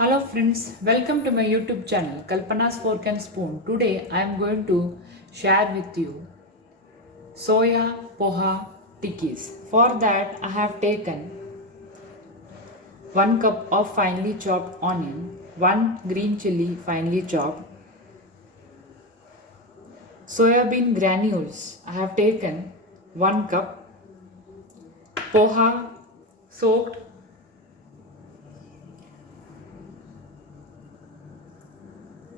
Hello friends, welcome to my YouTube channel Kalpana's Fork and Spoon. Today I am going to share with you soya poha tikkis. For that I have taken 1 cup of finely chopped onion, 1 green chili finely chopped, soya bean granules. I have taken 1 cup, poha soaked.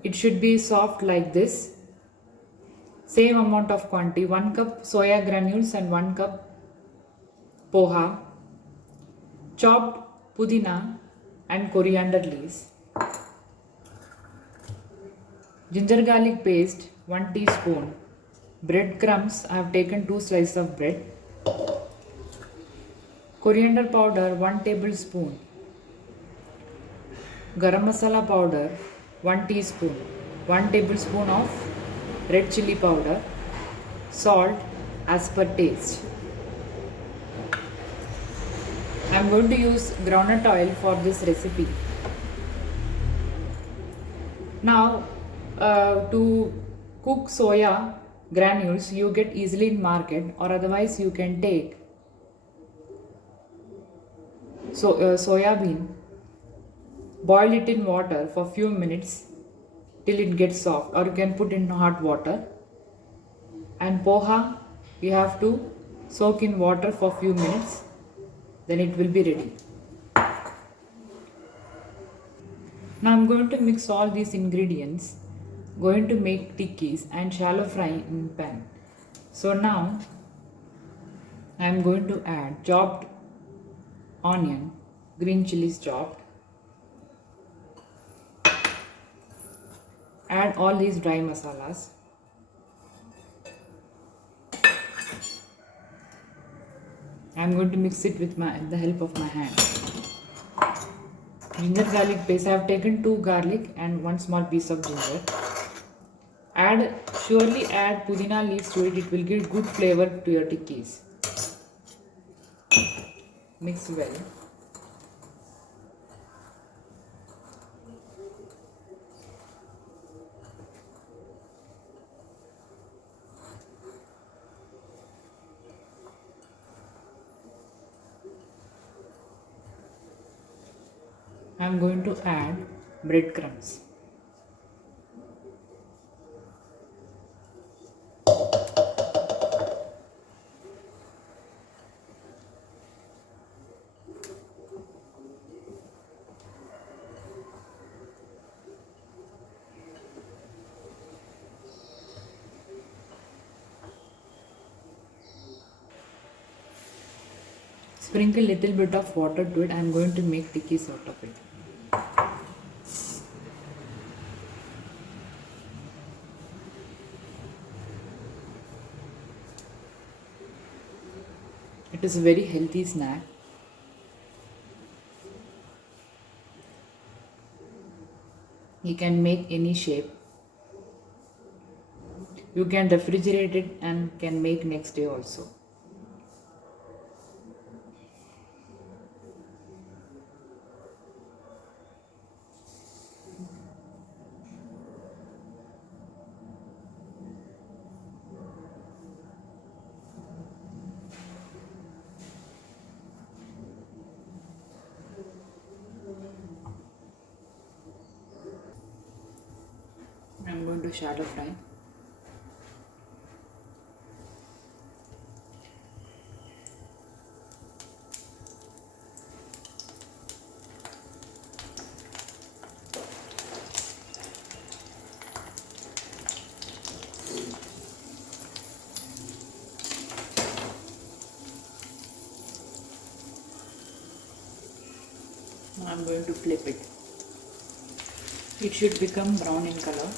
It should be soft like this. Same amount of quantity, 1 cup soya granules and 1 cup poha, chopped pudina and coriander leaves, ginger garlic paste 1 teaspoon, breadcrumbs. I have taken 2 slices of bread, coriander powder 1 tablespoon, garam masala powder 1 teaspoon, 1 tablespoon of red chili powder, salt as per taste. I am going to use groundnut oil for this recipe. Now to cook soya granules you get easily in market, or otherwise you can take soya bean, boil it in water for few minutes till it gets soft, or you can put in hot water. And poha you have to soak in water for few minutes, then it will be ready. Now I'm going to mix all these ingredients, going to make tikkis and shallow fry in pan. So now I'm going to add chopped onion, green chilies chopped, add all these dry masalas, I'm going to mix it with the help of my hand. Ginger garlic paste, I have taken 2 garlic and 1 small piece of ginger. Surely add pudina leaves to it, it will give good flavor to your tikkis. Mix well. I am going to add breadcrumbs. Sprinkle little bit of water to it. I am going to make tikkis out of it. It is a very healthy snack. You can make any shape. You can refrigerate it and can make next day also. I am going to shallow fry. Now I am going to flip it. It should become brown in color.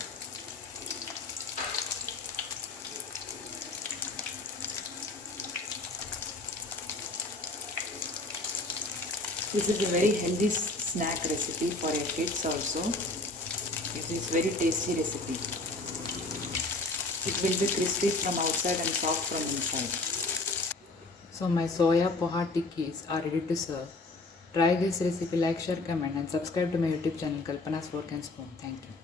This is a very healthy snack recipe for your kids also. This is very tasty recipe. It will be crispy from outside and soft from inside. So my soya poha tikkis are ready to serve. Try this recipe, like, share, comment, and subscribe to my YouTube channel Kalpana's Fork and Spoon. Thank you.